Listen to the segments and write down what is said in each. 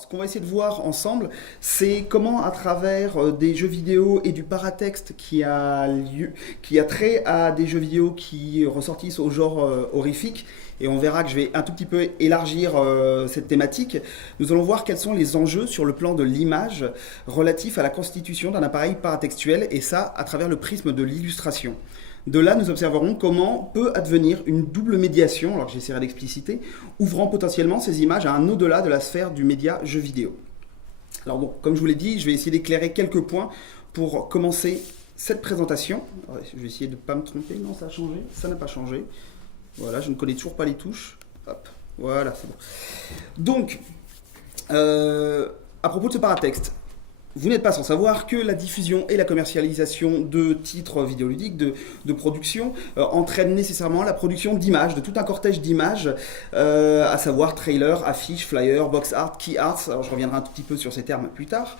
Ce qu'on va essayer de voir ensemble, c'est comment à travers des jeux vidéo et du paratexte qui a trait à des jeux vidéo qui ressortissent au genre horrifique, et on verra que je vais un tout petit peu élargir cette thématique, nous allons voir quels sont les enjeux sur le plan de l'image relatifs à la constitution d'un appareil paratextuel, et ça à travers le prisme de l'illustration. De là, nous observerons comment peut advenir une double médiation, alors j'essaierai d'expliciter, ouvrant potentiellement ces images à un au-delà de la sphère du média jeu vidéo. Alors bon, comme je vous l'ai dit, je vais essayer d'éclairer quelques points pour commencer cette présentation. Alors, je vais essayer de ne pas me tromper. Non, ça a changé. Ça n'a pas changé. Voilà, je ne connais toujours pas les touches. Hop, voilà, c'est bon. Donc, à propos de ce paratexte, vous n'êtes pas sans savoir que la diffusion et la commercialisation de titres vidéoludiques, de production, entraînent nécessairement la production d'images, de tout un cortège d'images, à savoir trailers, affiches, flyers, box art, key art, alors je reviendrai un tout petit peu sur ces termes plus tard,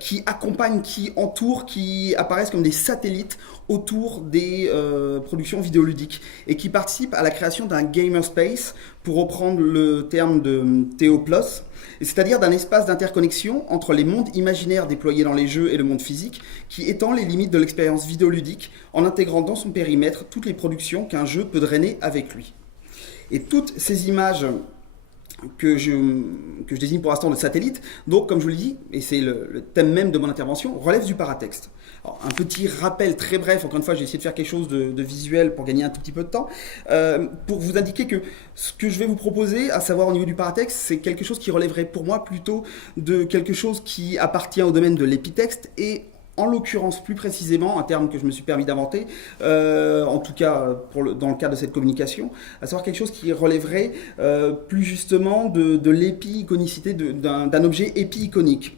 qui accompagnent, qui entourent, qui apparaissent comme des satellites autour des productions vidéoludiques et qui participent à la création d'un gamer space, pour reprendre le terme de Théo Plos, c'est-à-dire d'un espace d'interconnexion entre les mondes imaginaires déployés dans les jeux et le monde physique, qui étend les limites de l'expérience vidéoludique en intégrant dans son périmètre toutes les productions qu'un jeu peut drainer avec lui. Et toutes ces images que je désigne pour l'instant de satellites, donc comme je vous l'ai dit, et c'est le thème même de mon intervention, relèvent du paratexte. Alors, un petit rappel très bref, encore une fois j'ai essayé de faire quelque chose de visuel pour gagner un tout petit peu de temps, pour vous indiquer que ce que je vais vous proposer, à savoir au niveau du paratexte, c'est quelque chose qui relèverait pour moi plutôt de quelque chose qui appartient au domaine de l'épitexte et en l'occurrence, plus précisément, un terme que je me suis permis d'inventer, en tout cas dans le cadre de cette communication, à savoir quelque chose qui relèverait plus justement de l'épi-iconicité d'un objet épi-iconique,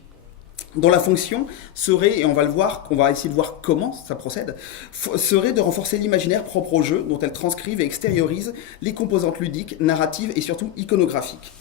dont la fonction serait, et on va le voir, on va essayer de voir comment ça procède, serait de renforcer l'imaginaire propre au jeu, dont elle transcrive et extériorise les composantes ludiques, narratives et surtout iconographiques.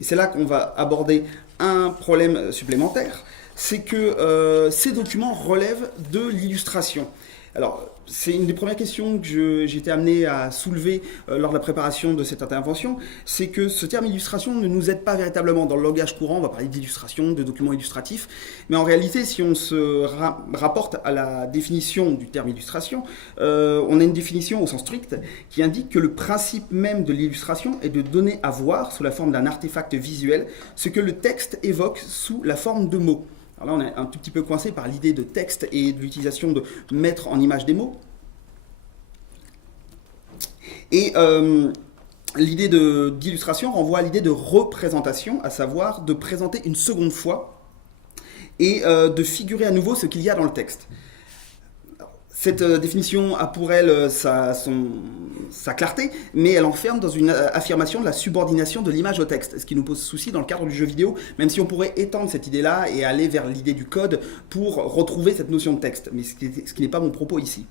Et c'est là qu'on va aborder un problème supplémentaire, c'est que ces documents relèvent de l'illustration. Alors, c'est une des premières questions que j'ai été amené à soulever lors de la préparation de cette intervention, c'est que ce terme illustration ne nous aide pas véritablement dans le langage courant. On va parler d'illustration, de documents illustratifs, mais en réalité, si on se rapporte à la définition du terme illustration, on a une définition au sens strict qui indique que le principe même de l'illustration est de donner à voir, sous la forme d'un artefact visuel, ce que le texte évoque sous la forme de mots. Alors là, on est un tout petit peu coincé par l'idée de texte et de l'utilisation de mettre en image des mots. Et l'idée d'illustration renvoie à l'idée de représentation, à savoir de présenter une seconde fois et de figurer à nouveau ce qu'il y a dans le texte. Cette définition a pour elle sa clarté, mais elle enferme dans une affirmation de la subordination de l'image au texte, ce qui nous pose souci dans le cadre du jeu vidéo, même si on pourrait étendre cette idée-là et aller vers l'idée du code pour retrouver cette notion de texte, mais ce qui n'est pas mon propos ici.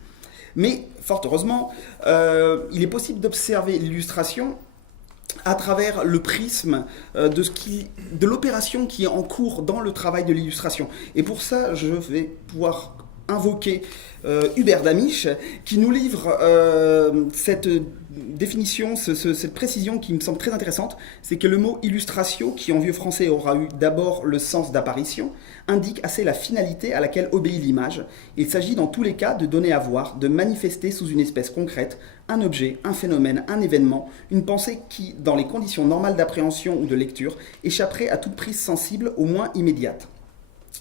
Mais, fort heureusement, il est possible d'observer l'illustration à travers le prisme de l'opération qui est en cours dans le travail de l'illustration. Et pour ça, je vais pouvoir invoquer Hubert Damisch, qui nous livre cette définition, cette précision qui me semble très intéressante, c'est que le mot illustratio, qui en vieux français aura eu d'abord le sens d'apparition, indique assez la finalité à laquelle obéit l'image. Il s'agit dans tous les cas de donner à voir, de manifester sous une espèce concrète un objet, un phénomène, un événement, une pensée qui, dans les conditions normales d'appréhension ou de lecture, échapperait à toute prise sensible, au moins immédiate.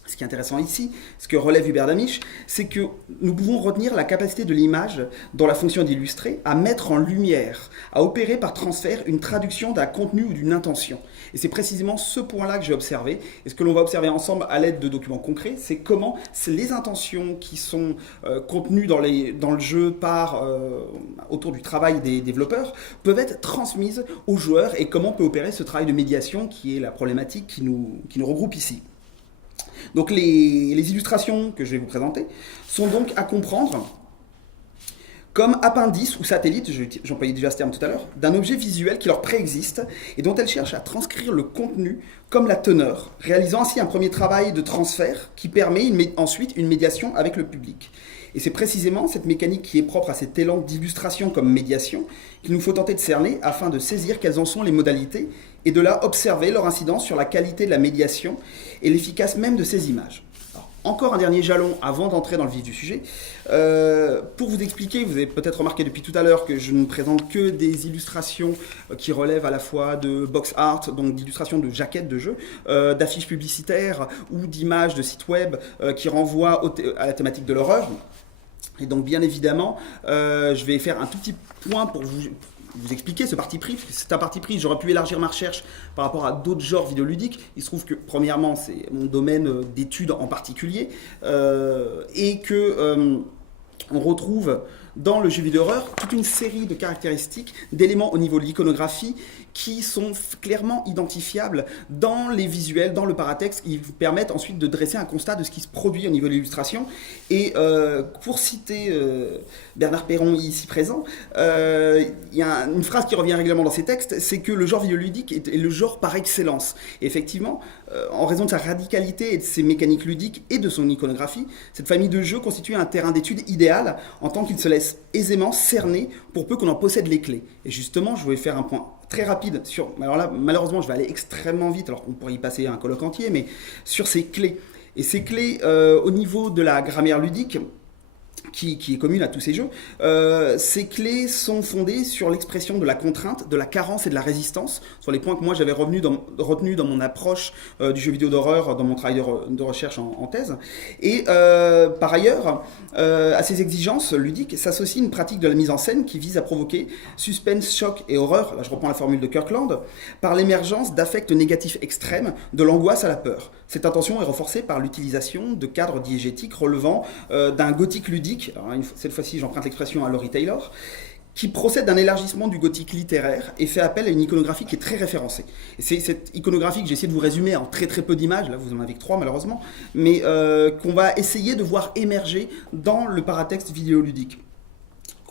Ce qui est intéressant ici, ce que relève Hubert Damisch, c'est que nous pouvons retenir la capacité de l'image, dans la fonction d'illustrer, à mettre en lumière, à opérer par transfert une traduction d'un contenu ou d'une intention. Et c'est précisément ce point-là que j'ai observé. Et ce que l'on va observer ensemble à l'aide de documents concrets, c'est comment les intentions qui sont contenues dans le jeu autour du travail des développeurs peuvent être transmises aux joueurs et comment peut opérer ce travail de médiation qui est la problématique qui nous regroupe ici. Donc les illustrations que je vais vous présenter sont donc à comprendre comme appendice ou satellite, j'employais déjà ce terme tout à l'heure, d'un objet visuel qui leur préexiste et dont elles cherchent à transcrire le contenu comme la teneur, réalisant ainsi un premier travail de transfert qui permet ensuite une médiation avec le public. Et c'est précisément cette mécanique qui est propre à cet élan d'illustration comme médiation qu'il nous faut tenter de cerner afin de saisir quelles en sont les modalités et de là observer leur incidence sur la qualité de la médiation et l'efficace même de ces images. Alors, encore un dernier jalon avant d'entrer dans le vif du sujet. Pour vous expliquer, vous avez peut-être remarqué depuis tout à l'heure que je ne présente que des illustrations qui relèvent à la fois de box art, donc d'illustrations de jaquettes de jeux, d'affiches publicitaires ou d'images de sites web qui renvoient à la thématique de l'horreur. Et donc bien évidemment, je vais faire un tout petit point pour vous expliquer ce parti pris, parce que c'est un parti pris, j'aurais pu élargir ma recherche par rapport à d'autres genres vidéoludiques. Il se trouve que, premièrement, c'est mon domaine d'études en particulier, et que on retrouve dans le jeu vidéo d'horreur toute une série de caractéristiques, d'éléments au niveau de l'iconographie qui sont clairement identifiables dans les visuels, dans le paratexte, qui vous permettent ensuite de dresser un constat de ce qui se produit au niveau de l'illustration. Et pour citer Bernard Perron ici présent, il y a une phrase qui revient régulièrement dans ses textes, c'est que le genre vidéoludique est le genre par excellence. Et effectivement, en raison de sa radicalité et de ses mécaniques ludiques et de son iconographie, cette famille de jeux constitue un terrain d'étude idéal en tant qu'il se laisse aisément cerner pour peu qu'on en possède les clés. Et justement, je voulais faire un point très rapide sur... Alors là, malheureusement, je vais aller extrêmement vite, alors qu'on pourrait y passer un colloque entier, mais sur ces clés. Et ces clés, au niveau de la grammaire ludique, qui est commune à tous ces jeux, ces clés sont fondées sur l'expression de la contrainte, de la carence et de la résistance, sur les points que moi j'avais retenu dans mon approche du jeu vidéo d'horreur, dans mon travail de recherche en thèse. Et par ailleurs, à ces exigences ludiques s'associe une pratique de la mise en scène qui vise à provoquer suspense, choc et horreur, là je reprends la formule de Kirkland, par l'émergence d'affects négatifs extrêmes, de l'angoisse à la peur. Cette intention est renforcée par l'utilisation de cadres diégétiques relevant d'un gothique ludique, alors, cette fois-ci j'emprunte l'expression à Laurie Taylor, qui procède d'un élargissement du gothique littéraire et fait appel à une iconographie qui est très référencée. Et c'est cette iconographie que j'ai essayé de vous résumer en très très peu d'images, là vous en avez que 3 malheureusement, mais qu'on va essayer de voir émerger dans le paratexte vidéoludique.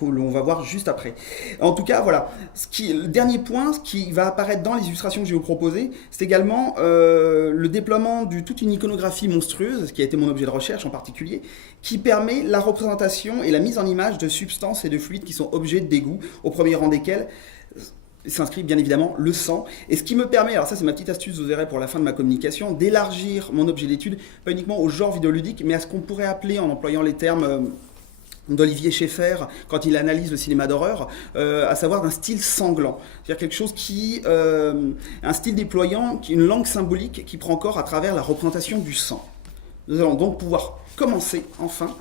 On va voir juste après. En tout cas, voilà. Le dernier point, ce qui va apparaître dans les illustrations que je vais vous proposer, c'est également le déploiement de toute une iconographie monstrueuse, ce qui a été mon objet de recherche en particulier, qui permet la représentation et la mise en image de substances et de fluides qui sont objets de dégoût, au premier rang desquels s'inscrit bien évidemment le sang. Et ce qui me permet, alors ça c'est ma petite astuce, vous verrez pour la fin de ma communication, d'élargir mon objet d'étude, pas uniquement au genre vidéoludique, mais à ce qu'on pourrait appeler, en employant les termes d'Olivier Schaeffer quand il analyse le cinéma d'horreur, à savoir d'un style sanglant. C'est-à-dire quelque chose qui... un style déployant, une langue symbolique qui prend corps à travers la représentation du sang. Nous allons donc pouvoir commencer, enfin,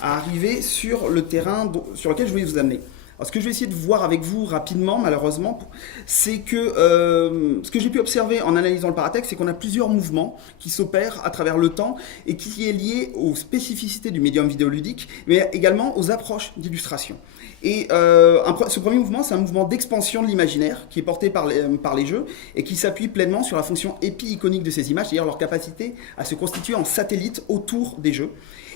à arriver sur le terrain sur lequel je voulais vous amener. Alors, ce que je vais essayer de voir avec vous rapidement, malheureusement, c'est que ce que j'ai pu observer en analysant le paratexte, c'est qu'on a plusieurs mouvements qui s'opèrent à travers le temps et qui est lié aux spécificités du médium vidéoludique, mais également aux approches d'illustration. Et ce premier mouvement, c'est un mouvement d'expansion de l'imaginaire qui est porté par les jeux et qui s'appuie pleinement sur la fonction épi-iconique de ces images, c'est-à-dire leur capacité à se constituer en satellite autour des jeux.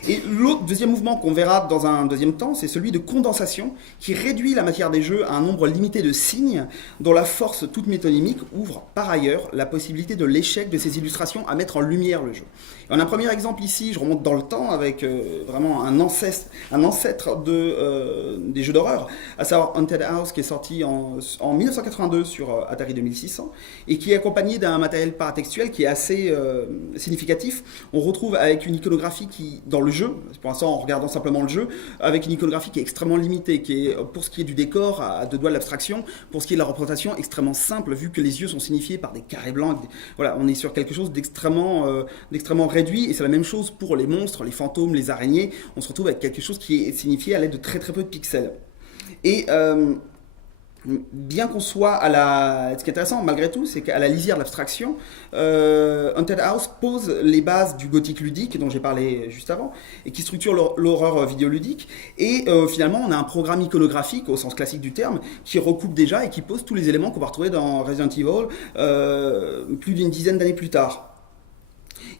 Et l'autre deuxième mouvement qu'on verra dans un deuxième temps, c'est celui de condensation qui réduit la matière des jeux à un nombre limité de signes dont la force toute métonymique ouvre par ailleurs la possibilité de l'échec de ces illustrations à mettre en lumière le jeu. Et on a un premier exemple ici, je remonte dans le temps avec vraiment un ancêtre des jeux d'horreur, à savoir Haunted House qui est sorti en 1982 sur Atari 2600 et qui est accompagné d'un matériel paratextuel qui est assez significatif. On retrouve avec une iconographie qui, dans le jeu, pour l'instant en regardant simplement le jeu, avec une iconographie qui est extrêmement limitée, qui est pour ce qui est du décor à deux doigts de l'abstraction, pour ce qui est de la représentation extrêmement simple vu que les yeux sont signifiés par des carrés blancs. Voilà, on est sur quelque chose d'extrêmement réduit et c'est la même chose pour les monstres, les fantômes, les araignées. On se retrouve avec quelque chose qui est signifié à l'aide de très très peu de pixels. Et bien qu'on soit ce qui est intéressant malgré tout, c'est qu'à la lisière de l'abstraction, Haunted House pose les bases du gothique ludique dont j'ai parlé juste avant et qui structure l'horreur vidéoludique. Et finalement, on a un programme iconographique au sens classique du terme qui recoupe déjà et qui pose tous les éléments qu'on va retrouver dans Resident Evil plus d'une dizaine d'années plus tard.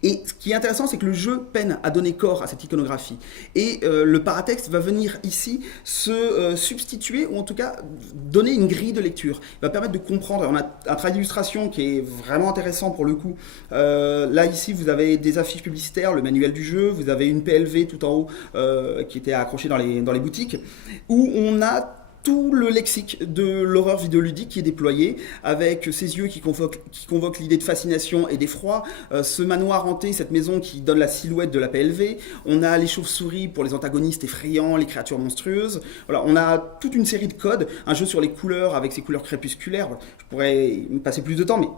Et ce qui est intéressant, c'est que le jeu peine à donner corps à cette iconographie. Et le paratexte va venir ici se substituer, ou en tout cas donner une grille de lecture. Il va permettre de comprendre. On a un travail d'illustration qui est vraiment intéressant pour le coup. Là, ici, vous avez des affiches publicitaires, le manuel du jeu, vous avez une PLV tout en haut qui était accrochée dans les boutiques, où on a tout le lexique de l'horreur vidéoludique qui est déployé, avec ces yeux qui convoquent l'idée de fascination et d'effroi, ce manoir hanté, cette maison qui donne la silhouette de la PLV, on a les chauves-souris pour les antagonistes effrayants, les créatures monstrueuses, voilà, on a toute une série de codes, un jeu sur les couleurs avec ses couleurs crépusculaires, voilà. Je pourrais passer plus de temps, mais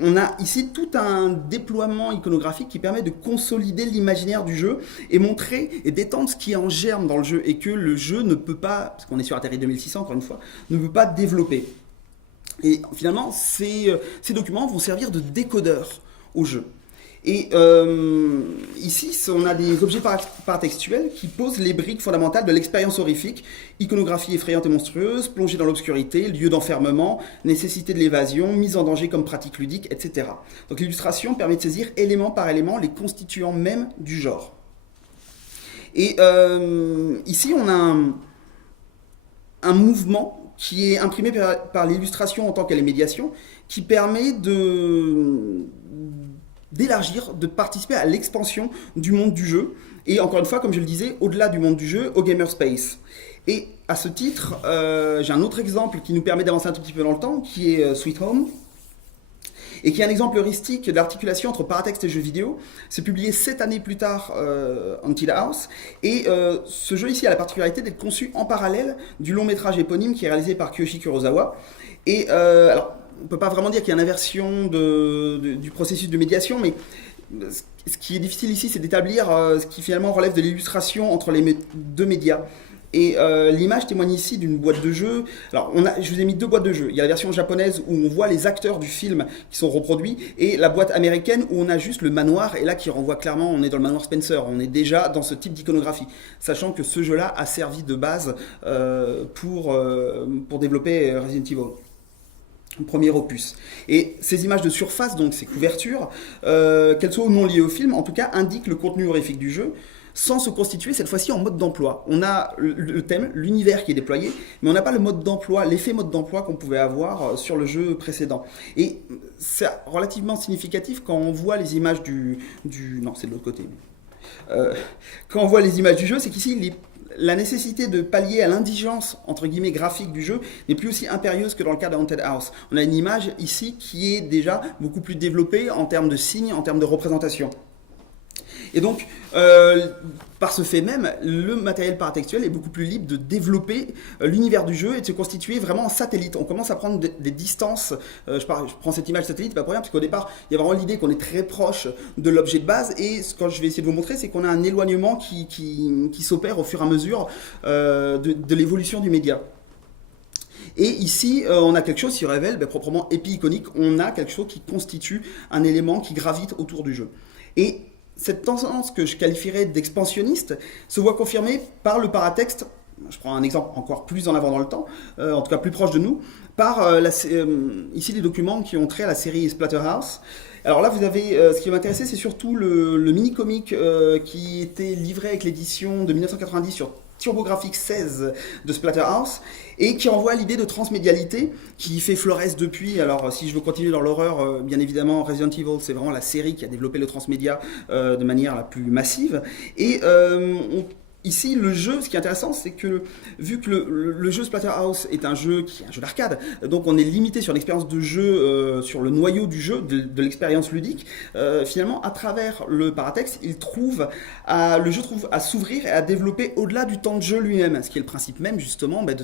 on a ici tout un déploiement iconographique qui permet de consolider l'imaginaire du jeu et montrer et détendre ce qui est en germe dans le jeu et que le jeu ne peut pas, parce qu'on est sur Atari 2600 encore une fois, ne peut pas développer. Et finalement, ces documents vont servir de décodeur au jeu. Et ici, on a des objets paratextuels qui posent les briques fondamentales de l'expérience horrifique, iconographie effrayante et monstrueuse, plongée dans l'obscurité, lieu d'enfermement, nécessité de l'évasion, mise en danger comme pratique ludique, etc. Donc l'illustration permet de saisir élément par élément les constituants même du genre. Et ici, on a un mouvement qui est imprimé par l'illustration en tant qu'elle est médiation, qui permet d'élargir, de participer à l'expansion du monde du jeu. Et encore une fois, comme je le disais, au-delà du monde du jeu, au gamerspace. Et à ce titre, j'ai un autre exemple qui nous permet d'avancer un tout petit peu dans le temps, qui est Sweet Home, et qui est un exemple heuristique de l'articulation entre paratexte et jeu vidéo. C'est publié 7 années plus tard, Haunted House, et ce jeu ici a la particularité d'être conçu en parallèle du long métrage éponyme qui est réalisé par Kiyoshi Kurosawa. Et alors, on ne peut pas vraiment dire qu'il y a une inversion du processus de médiation, mais ce qui est difficile ici, c'est d'établir ce qui finalement relève de l'illustration entre les deux médias. Et l'image témoigne ici d'une boîte de jeu. Alors, je vous ai mis 2 boîtes de jeu. Il y a la version japonaise où on voit les acteurs du film qui sont reproduits, et la boîte américaine où on a juste le manoir, et là qui renvoie clairement, on est dans le manoir Spencer, on est déjà dans ce type d'iconographie, sachant que ce jeu-là a servi de base pour développer Resident Evil. Premier opus. Et ces images de surface, donc ces couvertures, qu'elles soient ou non liées au film, en tout cas indiquent le contenu horrifique du jeu, sans se constituer cette fois-ci en mode d'emploi. On a le thème, l'univers qui est déployé, mais on n'a pas le mode d'emploi, l'effet mode d'emploi qu'on pouvait avoir sur le jeu précédent. Et c'est relativement significatif quand on voit les images non, c'est de l'autre côté. Quand on voit les images du jeu, c'est qu'ici, la nécessité de pallier à l'indigence, entre guillemets, graphique du jeu n'est plus aussi impérieuse que dans le cas de Haunted House. On a une image ici qui est déjà beaucoup plus développée en termes de signes, en termes de représentation. Et donc, par ce fait même, le matériel paratextuel est beaucoup plus libre de développer l'univers du jeu et de se constituer vraiment en satellite. On commence à prendre des distances. Je prends cette image satellite, pas pour rien, parce qu'au départ, il y a vraiment l'idée qu'on est très proche de l'objet de base. Et ce que je vais essayer de vous montrer, c'est qu'on a un éloignement qui s'opère au fur et à mesure de l'évolution du média. Et ici, on a quelque chose qui se révèle proprement épi-iconique. On a quelque chose qui constitue un élément qui gravite autour du jeu. Et cette tendance que je qualifierais d'expansionniste se voit confirmée par le paratexte. Je prends un exemple encore plus en avant dans le temps, en tout cas plus proche de nous, par ici des documents qui ont trait à la série Splatterhouse. Alors là, vous avez, ce qui m'intéressait, c'est surtout le mini-comic qui était livré avec l'édition de 1990 sur TurboGrafx 16 de Splatterhouse, et qui envoie l'idée de transmédialité qui fait florès depuis. Alors si je veux continuer dans l'horreur, bien évidemment Resident Evil, c'est vraiment la série qui a développé le transmédia de manière la plus massive, et ici, le jeu, ce qui est intéressant, c'est que vu que le jeu Splatterhouse est un jeu d'arcade, donc on est limité sur l'expérience de jeu, sur le noyau du jeu, de l'expérience ludique, finalement, à travers le paratexte, le jeu trouve à s'ouvrir et à développer au-delà du temps de jeu lui-même, ce qui est le principe même, justement, de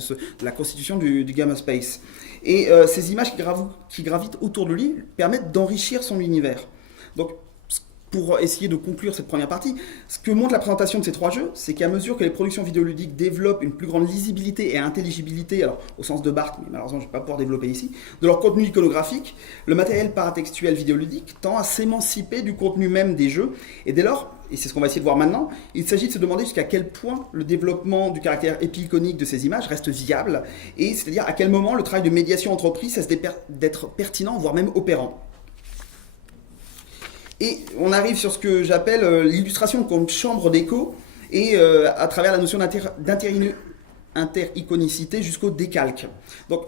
la constitution du gamerspace. Et ces images qui gravitent autour de lui permettent d'enrichir son univers. Donc, pour essayer de conclure cette première partie, ce que montre la présentation de ces 3 jeux, c'est qu'à mesure que les productions vidéoludiques développent une plus grande lisibilité et intelligibilité, alors au sens de Barthes, mais malheureusement je ne vais pas pouvoir développer ici, de leur contenu iconographique, le matériel paratextuel vidéoludique tend à s'émanciper du contenu même des jeux, et dès lors, et c'est ce qu'on va essayer de voir maintenant, il s'agit de se demander jusqu'à quel point le développement du caractère épi-iconique de ces images reste viable, et c'est-à-dire à quel moment le travail de médiation entreprise cesse d'être pertinent, voire même opérant. Et on arrive sur ce que j'appelle l'illustration comme chambre d'écho, et à travers la notion d'intericonicité jusqu'au décalque. Donc,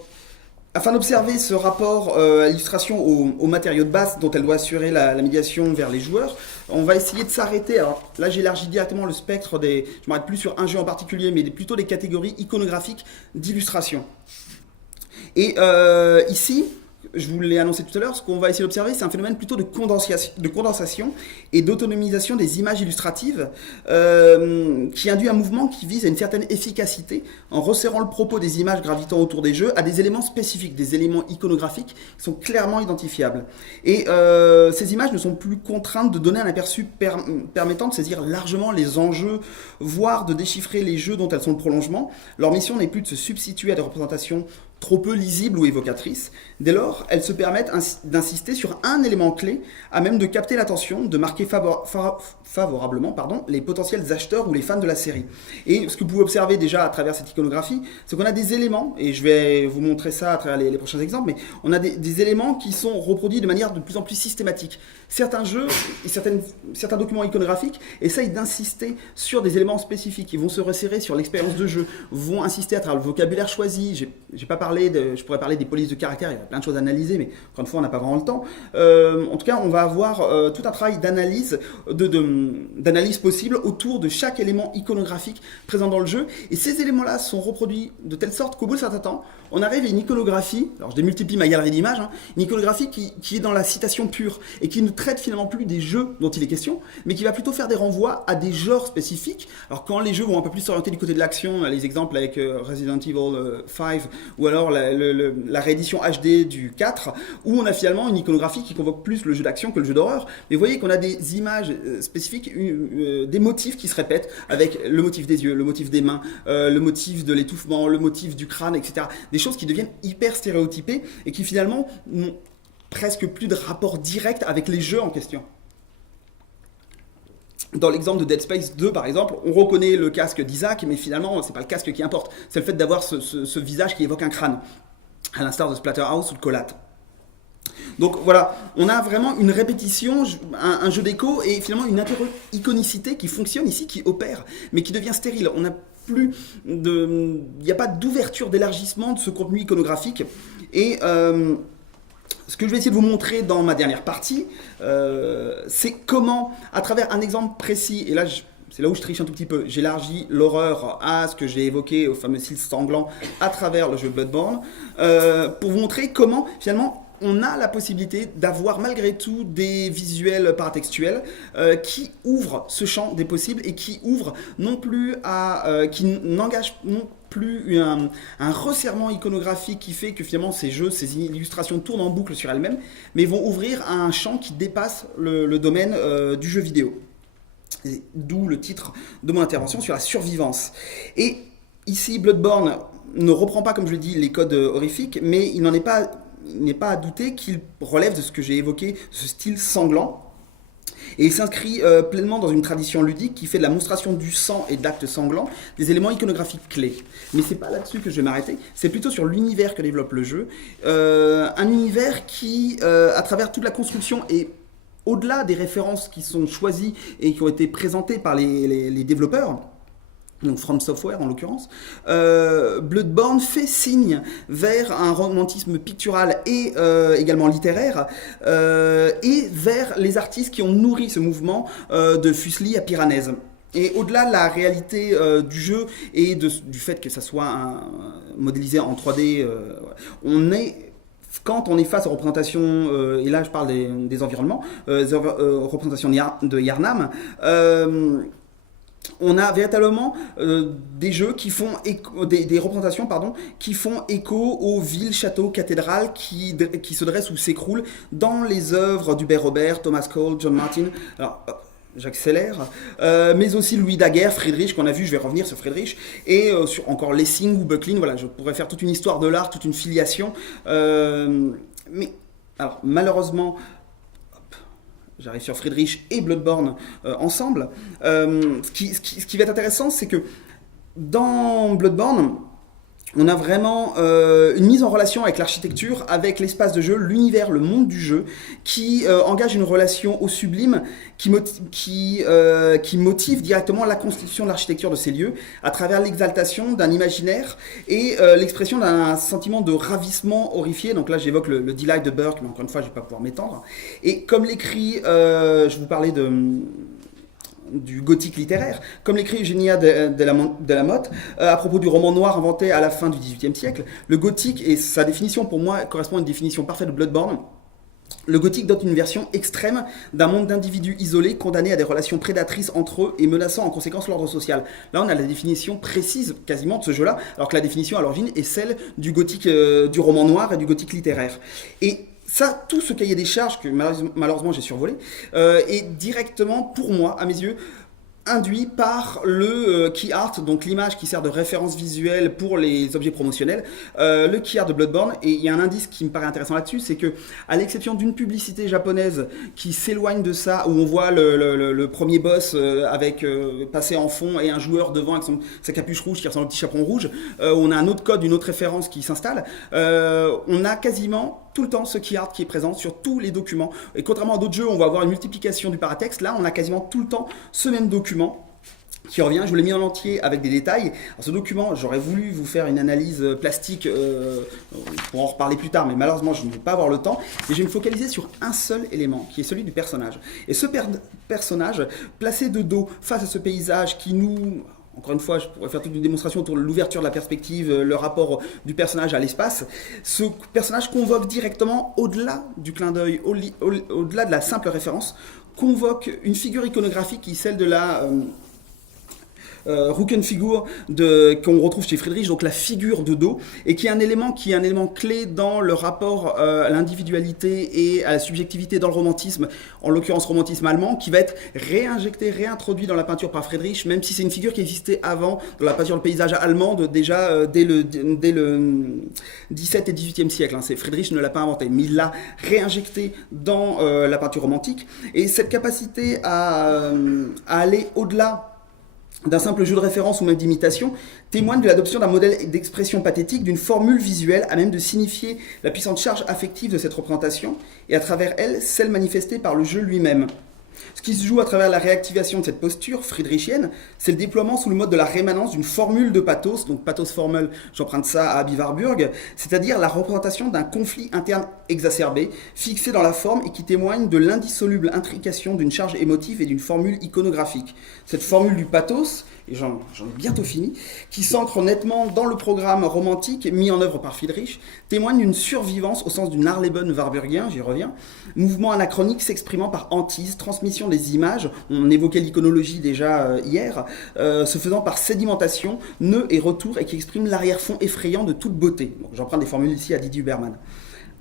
afin d'observer ce rapport à l'illustration au matériau de base dont elle doit assurer la médiation vers les joueurs, on va essayer de s'arrêter. Alors là, j'élargis directement le spectre des. Je ne m'arrête plus sur un jeu en particulier, mais plutôt des catégories iconographiques d'illustration. Et ici, je vous l'ai annoncé tout à l'heure, ce qu'on va essayer d'observer, c'est un phénomène plutôt de condensation et d'autonomisation des images illustratives qui induit un mouvement qui vise à une certaine efficacité en resserrant le propos des images gravitant autour des jeux à des éléments spécifiques, des éléments iconographiques qui sont clairement identifiables. Et ces images ne sont plus contraintes de donner un aperçu permettant de saisir largement les enjeux, voire de déchiffrer les jeux dont elles sont le prolongement. Leur mission n'est plus de se substituer à des représentations trop peu lisibles ou évocatrices. Dès lors, elles se permettent d'insister sur un élément clé à même de capter l'attention, de marquer favorablement les potentiels acheteurs ou les fans de la série. Et ce que vous pouvez observer déjà à travers cette iconographie, c'est qu'on a des éléments, et je vais vous montrer ça à travers les prochains exemples, mais on a des éléments qui sont reproduits de manière de plus en plus systématique. Certains jeux et certains documents iconographiques essayent d'insister sur des éléments spécifiques. Ils vont se resserrer sur l'expérience de jeu, vont insister à travers le vocabulaire choisi. J'ai pas parlé je pourrais parler des polices de caractère, il y a plein de choses à analyser, mais encore une fois, on n'a pas vraiment le temps. En tout cas, on va avoir tout un travail d'analyse, d'analyse possible autour de chaque élément iconographique présent dans le jeu. Et ces éléments-là sont reproduits de telle sorte qu'au bout de certain temps, on arrive à une iconographie, alors je démultiplie ma galerie d'images, une iconographie qui est dans la citation pure et qui ne traite finalement plus des jeux dont il est question, mais qui va plutôt faire des renvois à des genres spécifiques. Alors quand les jeux vont un peu plus s'orienter du côté de l'action, les exemples avec Resident Evil 5 ou alors la réédition HD du 4, où on a finalement une iconographie qui convoque plus le jeu d'action que le jeu d'horreur. Mais vous voyez qu'on a des images spécifiques, des motifs qui se répètent, avec le motif des yeux, le motif des mains, le motif de l'étouffement, le motif du crâne, etc. Des choses qui deviennent hyper stéréotypées et qui finalement n'ont presque plus de rapport direct avec les jeux en question. Dans l'exemple de Dead Space 2, par exemple, on reconnaît le casque d'Isaac, mais finalement, c'est pas le casque qui importe. C'est le fait d'avoir ce visage qui évoque un crâne, à l'instar de Splatterhouse ou de Colat. Donc voilà, on a vraiment une répétition, un jeu d'écho et finalement une iconicité qui fonctionne ici, qui opère, mais qui devient stérile. On n'a plus il n'y a pas d'ouverture, d'élargissement de ce contenu iconographique. Et ce que je vais essayer de vous montrer dans ma dernière partie, c'est comment, à travers un exemple précis, et là c'est là où je triche un tout petit peu, j'élargis l'horreur à ce que j'ai évoqué, au fameux style sanglant, à travers le jeu Bloodborne, pour vous montrer comment finalement on a la possibilité d'avoir malgré tout des visuels paratextuels qui ouvrent ce champ des possibles et qui ouvrent non plus qui n'engagent non plus un resserrement iconographique qui fait que finalement ces jeux, ces illustrations tournent en boucle sur elles-mêmes, mais vont ouvrir un champ qui dépasse le domaine du jeu vidéo. D'où le titre de mon intervention sur la survivance. Et ici, Bloodborne ne reprend pas, comme je l'ai dit, les codes horrifiques, mais il n'est pas à douter qu'il relève de ce que j'ai évoqué, ce style sanglant. Et il s'inscrit pleinement dans une tradition ludique qui fait de la monstration du sang et d'actes sanglants des éléments iconographiques clés. Mais c'est pas là-dessus que je vais m'arrêter, c'est plutôt sur l'univers que développe le jeu. Un univers qui, à travers toute la construction et au-delà des références qui sont choisies et qui ont été présentées par les développeurs, donc From Software en l'occurrence, Bloodborne fait signe vers un romantisme pictural et également littéraire, et vers les artistes qui ont nourri ce mouvement de Fuseli à Piranèse. Et au-delà de la réalité du jeu et du fait que ça soit modélisé en 3D, quand on est face aux représentations, et là je parle des environnements, représentations de Yharnam, on a véritablement des jeux qui font des représentations qui font écho aux villes, châteaux, cathédrales qui se dressent ou s'écroulent dans les œuvres d'Hubert Robert, Thomas Cole, John Martin. Alors, j'accélère, mais aussi Louis Daguerre, Friedrich, qu'on a vu, je vais revenir sur Friedrich, et sur encore Lessing ou Böcklin, voilà, je pourrais faire toute une histoire de l'art, toute une filiation, mais alors malheureusement, j'arrive sur Friedrich et Bloodborne ensemble, ce qui va être intéressant, c'est que dans Bloodborne, On a vraiment une mise en relation avec l'architecture, avec l'espace de jeu, l'univers, le monde du jeu, qui engage une relation au sublime, qui motive directement la constitution de l'architecture de ces lieux, à travers l'exaltation d'un imaginaire et l'expression d'un sentiment de ravissement horrifié. Donc là, j'évoque le delight de Burke, mais encore une fois, je ne vais pas pouvoir m'étendre. Et comme l'écrit, je vous parlais du gothique littéraire, comme l'écrit Eugénia de la Motte, à propos du roman noir inventé à la fin du XVIIIe siècle. Le gothique, et sa définition pour moi correspond à une définition parfaite de Bloodborne, le gothique donne une version extrême d'un monde d'individus isolés, condamnés à des relations prédatrices entre eux et menaçant en conséquence l'ordre social. Là, on a la définition précise quasiment de ce jeu-là, alors que la définition à l'origine est celle du gothique, du roman noir et du gothique littéraire. Et ça, tout ce cahier des charges que malheureusement j'ai survolé, est directement, pour moi, à mes yeux, induit par le key art, donc l'image qui sert de référence visuelle pour les objets promotionnels, le key art de Bloodborne. Et il y a un indice qui me paraît intéressant là-dessus, c'est que, à l'exception d'une publicité japonaise qui s'éloigne de ça, où on voit le premier boss avec passé en fond et un joueur devant avec sa capuche rouge qui ressemble au petit chaperon rouge, où on a un autre code, une autre référence qui s'installe, on a quasiment tout le temps ce key art qui est présent sur tous les documents. Et contrairement à d'autres jeux, on va avoir une multiplication du paratexte. Là, on a quasiment tout le temps ce même document qui revient. Je vous l'ai mis en entier avec des détails. Alors, ce document, j'aurais voulu vous faire une analyse plastique pour en reparler plus tard, mais malheureusement, je ne vais pas avoir le temps. Et je vais me focaliser sur un seul élément, qui est celui du personnage. Et ce personnage, placé de dos face à ce paysage qui nous... Encore une fois, je pourrais faire toute une démonstration autour de l'ouverture de la perspective, le rapport du personnage à l'espace. Ce personnage convoque directement, au-delà du clin d'œil, au-delà de la simple référence, convoque une figure iconographique qui est celle de la... Rückenfigur qu'on retrouve chez Friedrich, donc la figure de dos, et qui est un élément clé dans le rapport à l'individualité et à la subjectivité dans le romantisme, en l'occurrence romantisme allemand, qui va être réintroduit dans la peinture par Friedrich, même si c'est une figure qui existait avant dans la peinture de paysage allemande, déjà dès le 17 et 18e siècle. Friedrich ne l'a pas inventé, mais il l'a réinjecté dans la peinture romantique. Et cette capacité à aller au-delà d'un simple jeu de référence ou même d'imitation, témoigne de l'adoption d'un modèle d'expression pathétique, d'une formule visuelle à même de signifier la puissante charge affective de cette représentation, et à travers elle, celle manifestée par le jeu lui-même. Ce qui se joue à travers la réactivation de cette posture friedrichienne, c'est le déploiement sous le mode de la rémanence d'une formule de pathos, donc pathos formel, j'emprunte ça à Aby Warburg, c'est-à-dire la représentation d'un conflit interne exacerbé, fixé dans la forme et qui témoigne de l'indissoluble intrication d'une charge émotive et d'une formule iconographique. Cette formule du pathos, et j'en ai bientôt fini, qui s'ancre nettement dans le programme romantique mis en œuvre par Friedrich, témoigne d'une survivance au sens du Narleben warburgien, j'y reviens, mouvement anachronique s'exprimant par hantise, transmission des images, on évoquait l'iconologie déjà hier, se faisant par sédimentation, nœud et retour, et qui exprime l'arrière-fond effrayant de toute beauté. J'emprunte des formules ici à Didier Huberman.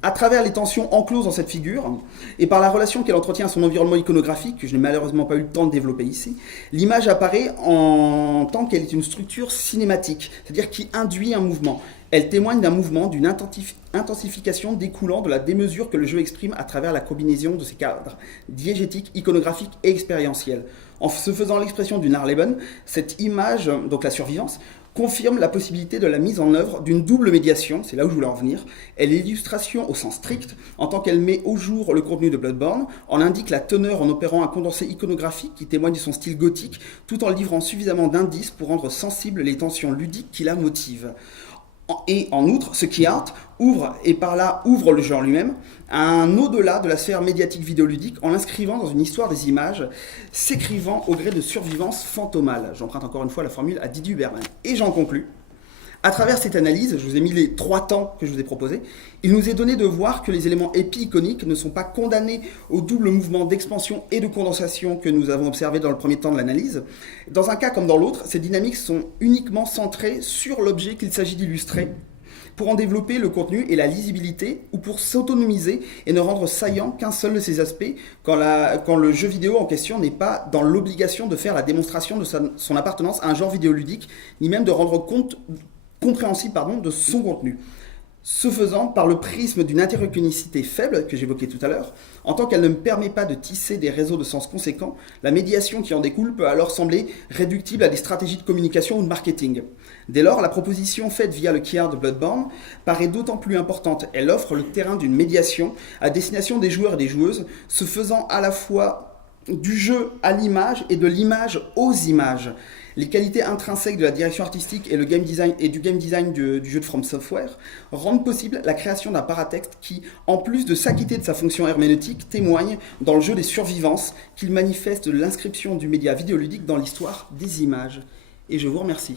À travers les tensions encloses dans cette figure, et par la relation qu'elle entretient à son environnement iconographique, que je n'ai malheureusement pas eu le temps de développer ici, l'image apparaît en tant qu'elle est une structure cinématique, c'est-à-dire qui induit un mouvement. Elle témoigne d'un mouvement, d'une intensification découlant de la démesure que le jeu exprime à travers la combinaison de ses cadres diégétiques, iconographiques et expérientiels. En se faisant l'expression du Narleben, cette image, donc la survivance, confirme la possibilité de la mise en œuvre d'une double médiation, c'est là où je voulais en venir. Elle est l'illustration au sens strict, en tant qu'elle met au jour le contenu de Bloodborne, en indique la teneur en opérant un condensé iconographique qui témoigne de son style gothique, tout en livrant suffisamment d'indices pour rendre sensibles les tensions ludiques qui la motivent. Et en outre, ce key art ouvre, et par là ouvre le genre lui-même, à un au-delà de la sphère médiatique vidéoludique en l'inscrivant dans une histoire des images, s'écrivant au gré de survivance fantomale. J'emprunte encore une fois la formule à Didier Huberman. Et j'en conclus. À travers cette analyse, je vous ai mis les 3 temps que je vous ai proposés, il nous est donné de voir que les éléments épi-iconiques ne sont pas condamnés au double mouvement d'expansion et de condensation que nous avons observé dans le premier temps de l'analyse. Dans un cas comme dans l'autre, ces dynamiques sont uniquement centrées sur l'objet qu'il s'agit d'illustrer, pour en développer le contenu et la lisibilité, ou pour s'autonomiser et ne rendre saillant qu'un seul de ces aspects quand le jeu vidéo en question n'est pas dans l'obligation de faire la démonstration de son appartenance à un genre vidéoludique, ni même de rendre compte compréhensible de son contenu. Ce faisant, par le prisme d'une interréconicité faible, que j'évoquais tout à l'heure, en tant qu'elle ne me permet pas de tisser des réseaux de sens conséquents, la médiation qui en découle peut alors sembler réductible à des stratégies de communication ou de marketing. Dès lors, la proposition faite via le Kiard de Bloodborne paraît d'autant plus importante. Elle offre le terrain d'une médiation à destination des joueurs et des joueuses, se faisant à la fois du jeu à l'image et de l'image aux images. Les qualités intrinsèques de la direction artistique et, le game design, et du game design du jeu de From Software rendent possible la création d'un paratexte qui, en plus de s'acquitter de sa fonction herméneutique, témoigne dans le jeu des survivances qu'il manifeste l'inscription du média vidéoludique dans l'histoire des images. Et je vous remercie.